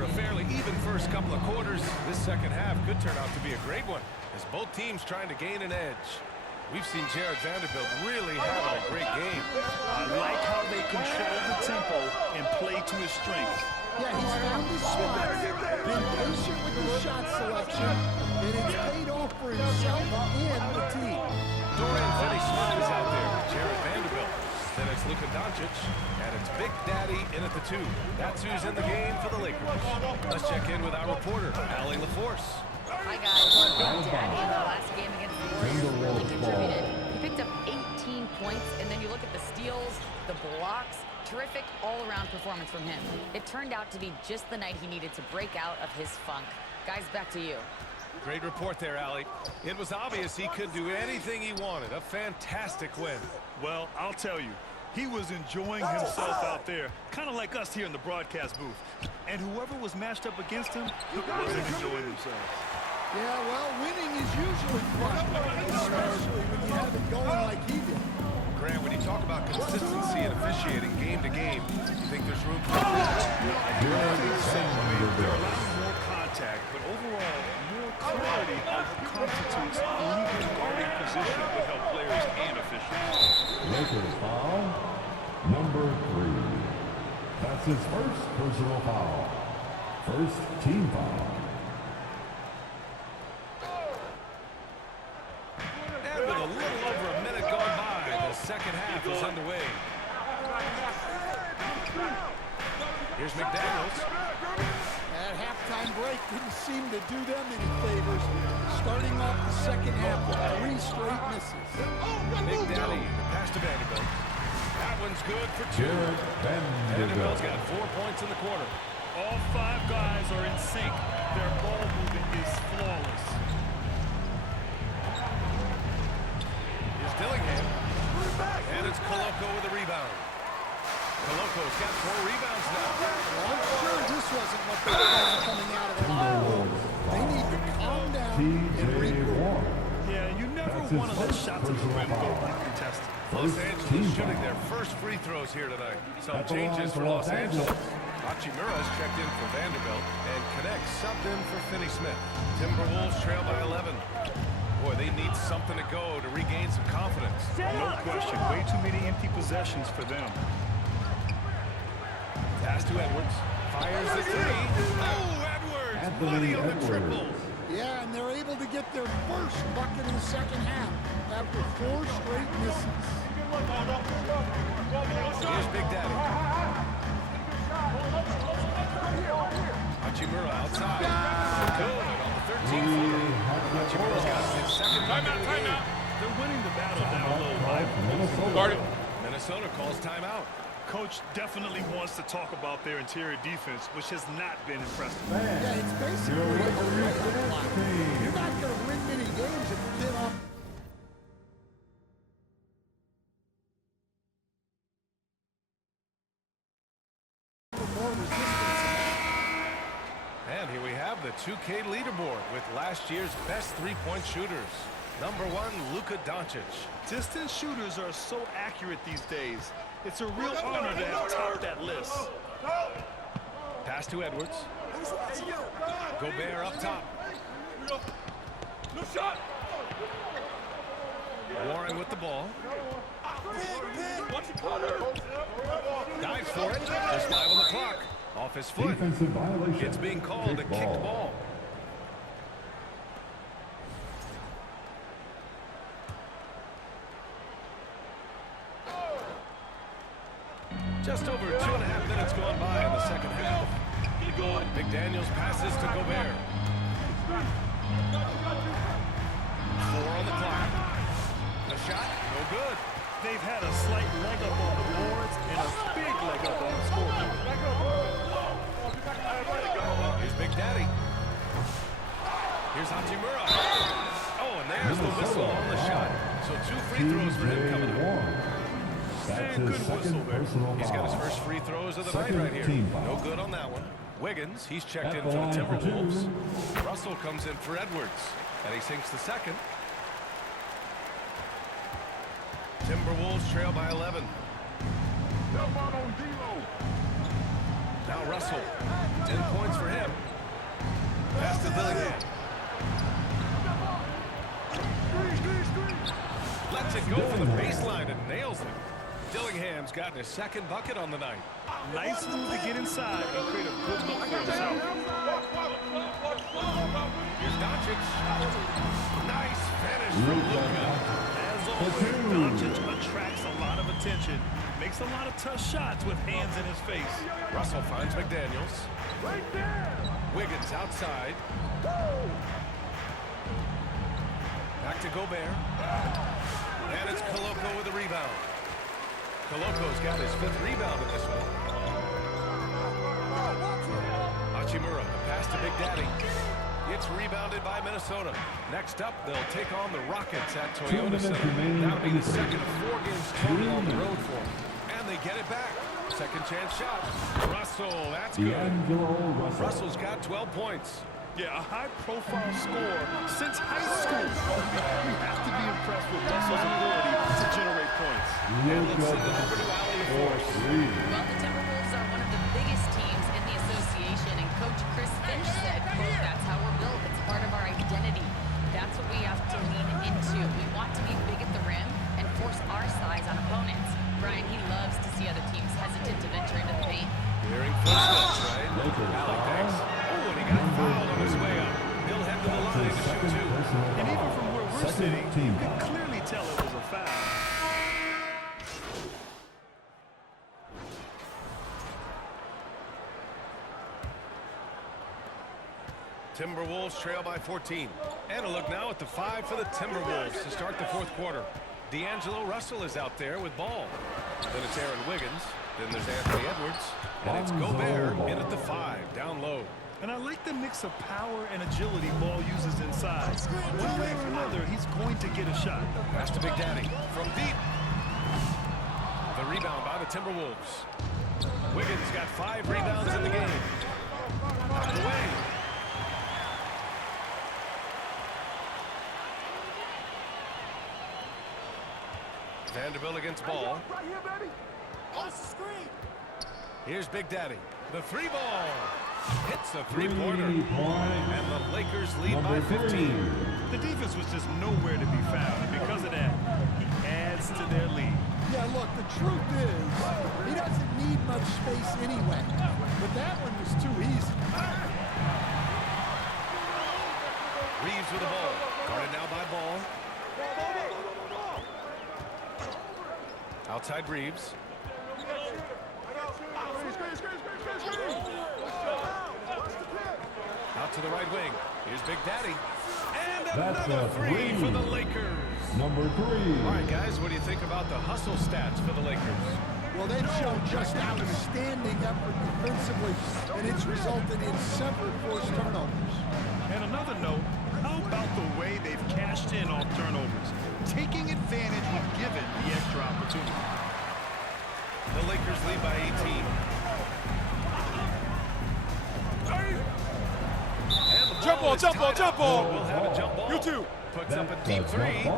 after a fairly even first couple of quarters, this second half could turn out to be a great one, as both teams trying to gain an edge. We've seen Jared Vanderbilt really having a great game. I like how they control the tempo and play to his strengths. Yeah, he's found his spots, been patient with the shot selection, and it's paid off for himself and the team. Dorian Finney-Smith is out there with Jared Vanderbilt. Then it's Luka Doncic, and it's Big Daddy in at the 2. That's who's in the game for the Lakers. Let's check in with our reporter, Allie LaForce. Hi guys, Big Daddy in the last game against the Warriors really contributed. He picked up 18 points, and then you look at the steals, the blocks, terrific all-around performance from him. It turned out to be just the night he needed to break out of his funk. Guys, back to you. Great report there, Allie. It was obvious he could do anything he wanted. A fantastic win. Well, I'll tell you, he was enjoying himself out there, kind of like us here in the broadcast booth. And whoever was matched up against him, he wasn't enjoying themselves. Yeah, well, winning is usually fun, especially when you have it going like he did. Grant, when you talk about consistency and officiating game to game, you think there's room for improvement? I think so. I mean, they're allowing more contact, but overall, more clarity of what constitutes legal guarding position would help players and officials. Lakers foul, number 3. That's his first personal foul. First team foul. And with a little over a minute gone by, the second half is underway. Here's McDaniels. That halftime break didn't seem to do them any favors, starting off the second half with 3 straight misses. Big Daddy, the pass to Vanderbilt. That one's good for 2. Vanderbilt's got 4 points in the quarter. All 5 guys are in sync. Their ball movement is flawless. Here's Dillingham. And it's Koloko with a rebound. Koloko's got 4 rebounds now. Well, I'm sure this wasn't what they planned coming out of the hole. They need to calm down and regroup. Yeah, you never want to let shots at the rim go uncontested. Los Angeles shooting their first free throws here tonight. Some changes for Los Angeles. Hachimura's checked in for Vanderbilt, and Connect subbed in for Finney-Smith. Timberwolves trail by 11. Boy, they need something to go to regain some confidence. No question. Way too many empty possessions for them. Pass to Edwards. Fires the 3. Oh, Edwards! Money on the triple. Yeah, and they're able to get their first bucket in the second half after 4 straight misses. Here's Big Daddy. Hachimura outside. Good on the 13th. Hachimura's got his second bucket of the game. They're winning the battle down low. Guard it. Minnesota calls timeout. Coach definitely wants to talk about their interior defense, which has not been impressive. Yeah, it's basically like a record line. You're not going to win many games if you get off. And here we have the 2K leaderboard with last year's best three-point shooters. Number 1, Luka Doncic. Distance shooters are so accurate these days. It's a real honor to have topped that list. Pass to Edwards. Gobert up top. Warren with the ball. Dives for it. Just 5 on the clock. Off his foot. Defensive violation. It's being called a kicked ball. Just over 2.5 minutes gone by in the second half. McDaniels passes to Gobert. 4 on the clock. The shot, no good. They've had a slight leg up on the boards and a big leg up on the scoreboard. Here's Big Daddy. Here's Hachimura. Oh, and there's the whistle on the shot. So 2 free throws for him coming up. That's And his good second whistle there. personal He's got his foul. first free throws of the Second night right here. team foul. No good on that one. Wiggins, he's checked At in the for line the for 2. Timberwolves. Russell comes in for Edwards, and he sinks the second. Timberwolves trail by 11. Now Russell. 10 points for him. Pass to Dillingham. Lets it go for the baseline and nails it. Dillingham's gotten his second bucket on the night. Nice move to get inside and create a good look for himself. Here's Doncic. Nice finish from Luka. As always, Doncic attracts a lot of attention. Makes a lot of tough shots with hands in his face. Russell finds McDaniels. Wiggins outside. Back to Gobert. And it's Koloko with a rebound. Koloko's got his 5th rebound in this one. Hachimura, a pass to Big Daddy. It's rebounded by Minnesota. Next up, they'll take on the Rockets at Toyota Center. That'll be the second of 4 games total on the road for them. And they get it back. Second chance shot. Russell, that's good. Russell's got 12 points. Yeah, a high-profile scorer since high school. You have to be impressed with Russell's ability to generate points. And let's send it over to Allie Force. Well, the Timberwolves are one of the biggest teams in the association, and Coach Chris Finch said, quote, "That's how we're built. It's part of our identity. That's what we have to lean into. We want to be big at the rim and force our size on opponents." Brian, he loves to see other teams hesitant to venture into the paint. Hearing footsteps, right? Allie thanks. Oh, and he got fouled on his way up. He'll head to the line to shoot 2. And even from where we're sitting, you can clearly tell it was a foul. Timberwolves trail by 14. And a look now at the 5 for the Timberwolves to start the 4th quarter. D'Angelo Russell is out there with ball. Then it's Aaron Wiggins. Then there's Anthony Edwards. And it's Gobert in at the 5, down low. And I like the mix of power and agility Ball uses inside. One way or another, he's going to get a shot. Pass to Big Daddy from deep. The rebound by the Timberwolves. Wiggins got 5 rebounds in the game. Knocked away. Vanderbilt against Ball. Here's Big Daddy. The 3 ball. Hits a 3-pointer. And the Lakers lead by 15. The defense was just nowhere to be found. And because of that, he adds to their lead. Yeah, look, the truth is, he doesn't need much space anyway. But that one was too easy. Reeves with the ball. Guarded now by Ball. Outside Reeves. Out to the right wing. Here's Big Daddy. And another 3 for the Lakers. Number 3. All right, guys, what do you think about the hustle stats for the Lakers? Well, they've shown just outstanding effort defensively, and it's resulted in several forced turnovers. And another note, how about the way they've cashed in off turnovers? Taking advantage when given the extra opportunity. The Lakers lead by 18. Jump ball, jump ball, jump ball. We'll have a jump ball. You too. Puts up a deep 3.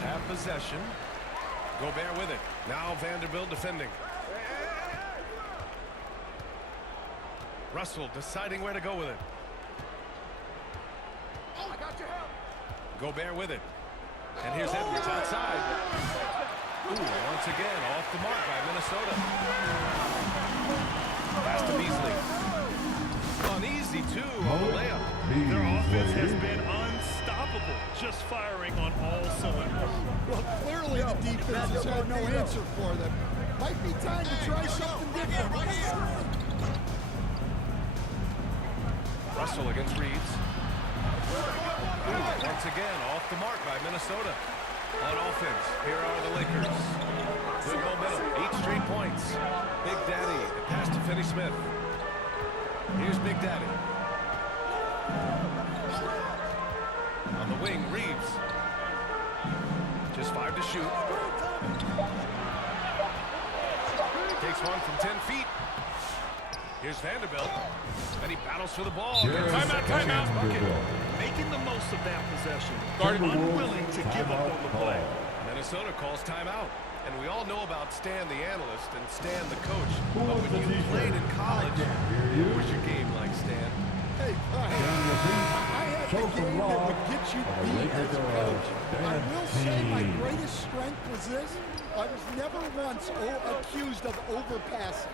Have possession. Gobert with it. Now Vanderbilt defending. Russell deciding where to go with it. I got your help. Gobert with it. And here's Edwards outside. Ooh, once again off the mark by Minnesota. Pass to Beasley. Uneasy too on the layup. Their offense has been unstoppable, just firing on all cylinders. defense has had no answer for them. Might be time to try something different. Russell against Reeves. Once again, off the mark by Minnesota. On offense, here are the Lakers. Good momentum, 8 straight points. Big Daddy, the pass to Finney-Smith. Here's Big Daddy. On the wing, Reeves. Just 5 to shoot. Takes one from 10 feet. Here's Vanderbilt. And he battles for the ball. Timeout, timeout. Making the most of that possession. Guard. Unwilling to give up on the play. Minnesota calls timeout. And we all know about Stan the analyst and Stan the coach. But when you played in college, what was your game like, Stan? Hey, Brian, I had the game that would get you beat as a coach. I will say my greatest strength was this. I was never once accused of overpassing.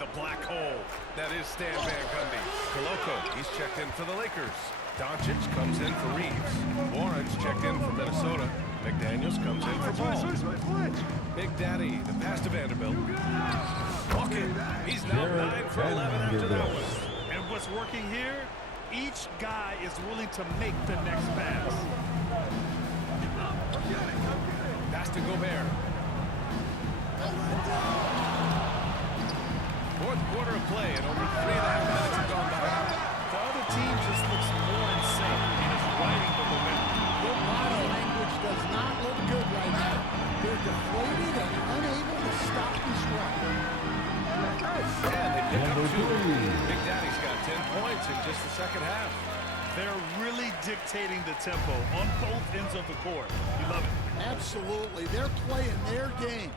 The black hole. That is Stan Van Gundy. Koloko, he's checked in for the Lakers. Doncic comes in for Reeves. Warren's checked in for Minnesota. McDaniels comes in for Ball. Big Daddy, the pass to Vanderbilt. Walking. He's now 9 for 11 after that one. And what's working here, each guy is willing to make the next pass. Pass to Gobert. Fourth quarter of play and over 3.5 minutes have gone by. The other team just looks more in sync and is riding the momentum. Their body language does not look good right now. They're deflated and unable to stop this run. And they pick up 2. Big Daddy's got 10 points in just the second half. They're really dictating the tempo on both ends of the court. You love it. Absolutely. They're playing their game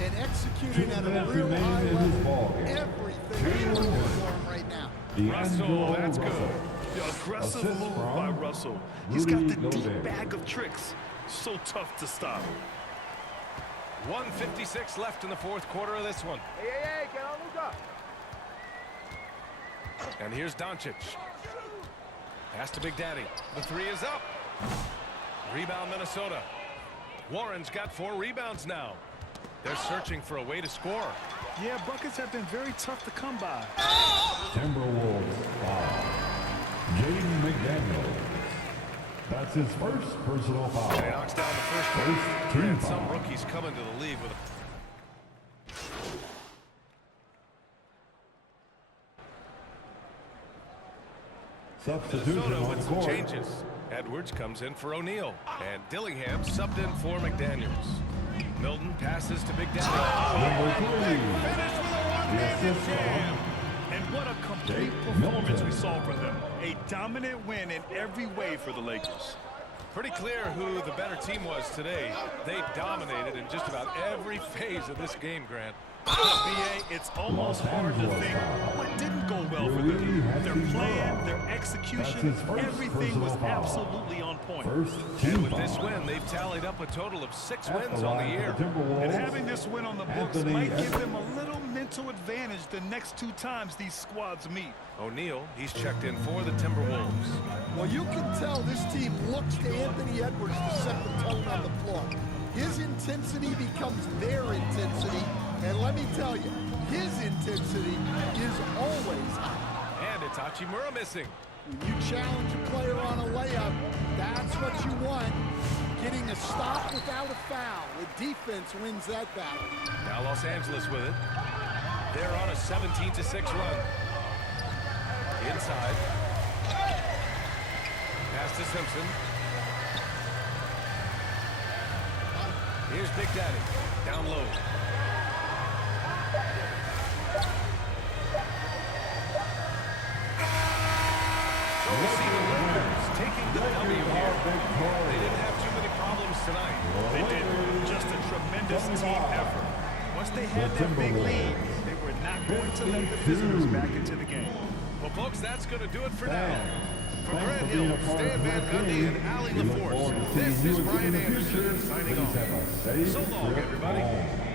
and executing at a real high level. Everything is working for him right now. Russell, that's good. The aggressive move by Russell. He's got the deep bag of tricks. So tough to stop. 1:56 left in the fourth quarter of this one. And here's Doncic. Pass to Big Daddy. The 3 is up. Rebound Minnesota. Warren's got 4 rebounds now. They're searching for a way to score. Yeah, buckets have been very tough to come by. Timberwolves foul. Jaden McDaniels. That's his first personal foul. He knocks down the first First one. team And some foul. rookies come into the league with a... Substitution Minnesota on with the some court. changes. Edwards comes in for O'Neal. And Dillingham subbed in for McDaniels. Milton passes to Big Daddy. Number 3. Finish with a The one-handed assist jam. And what a complete Jake performance Milton. we saw from them. A dominant win in every way for the Lakers. Pretty clear who the better team was today. They dominated in just about every phase of this game, Grant. BA, it's almost hard to think what didn't go well for them. Their plan, their execution, everything was absolutely on point. First And team with this foul. win, they've tallied up a total of 6 At wins the on the line year. for the Timberwolves, And having this win on the books Anthony might give Edwards. them a little mental advantage the next 2 times these squads meet. O'Neal, he's checked in for the Timberwolves. Well, you can tell this team looks to Anthony Edwards to set the tone on the floor. His intensity becomes their intensity. And let me tell you, his intensity is always high. And it's Hachimura missing. When you challenge a player on a layup, that's what you want. Getting a stop without a foul. The defense wins that battle. Now Los Angeles with it. They're on a 17-6 run. Inside. Pass to Simpson. Here's Big Daddy. Down low. So we see the Lakers taking the W here. They didn't have too many problems tonight. They did. Just a tremendous team effort. Once they had that big lead, they were not going to let the visitors back into the game. Well, folks, that's going to do it for now. For Thanks Grant for being Hill, a part Stan of Van tonight's Gundy, game. and Ali We look forward LaForce, to this seeing is you again Brian in the Anderson future. signing Please off. have a safe So long, trip everybody. home.